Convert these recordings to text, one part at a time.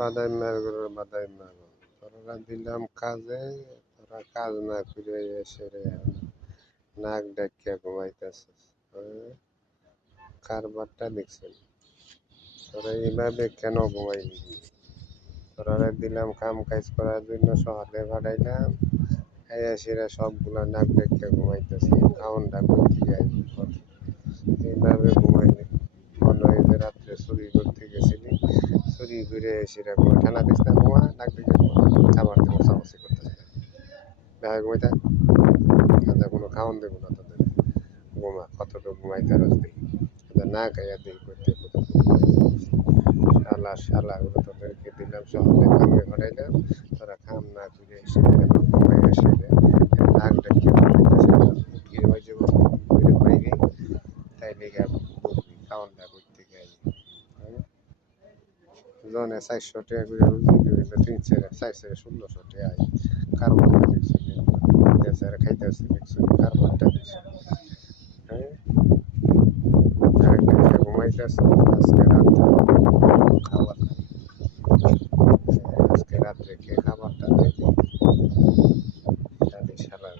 বাদাই মারগুলোর বাদাই মার তোরা দিলাম কাজে তোরা কাজ না করে এসে রে নাক ডাকিয়া ঘুমাইতেছিস কারবারটা দেখছেন তোরা এইভাবে কেন ঘুমাইলি তোরা দিলাম কাম কাজ করার জন্য শহরে পাঠাইলাম এসেরা সবগুলা নাক ডাকিয়া ঘুমাইতেছে খাওনটা করতে যাইবি এইভাবে ঘুমাইলে মনে হয় যে রাত্রে চুরি করতে গেছিলি চুরি ঘুরে এসেরা ঘুমাই ঠান্ডা দিস না ঘুমা নাক ডাকিয়া ঘুমা আবার তো মশামশি করতেছে দেখা ঘুমাইতা তাদের কোনো খাওয়ান দেবো না তাদের ঘুমা কতটুকু ঘুমাইতে রাখবি না খাইয়া দিই করতে শালা শালাগুলো তোদেরকে দিলাম শহরে কামে ঘটাইলাম তোরা খাম না ঘুরে এসে ঘুমাই এসে নাক ডাকিয়ে উঠিয়ে বাজে ঘুরে বাইরে তাই লেগে বলবি খাওয়ান না করতে গেলে জনে 400 টাকা করে রুজি করে 400 টাকা 1600 টাকা কারবারটা দেখছি দেশের খাইতেছি দেখছি কারবারটা দেখছি হ্যাঁ ঘুমাইতেছে আজকে রাত্রে খাবার আজকে রাত্রে কে খাবারটা দেবে শালি শালা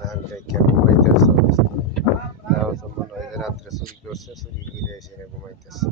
নাক ডেকে ঘুমাইতেছে তাও তো মনে হয় রাত্রে চুরি করছে চুরি ঘিরে এসে ঘুমাইতেছে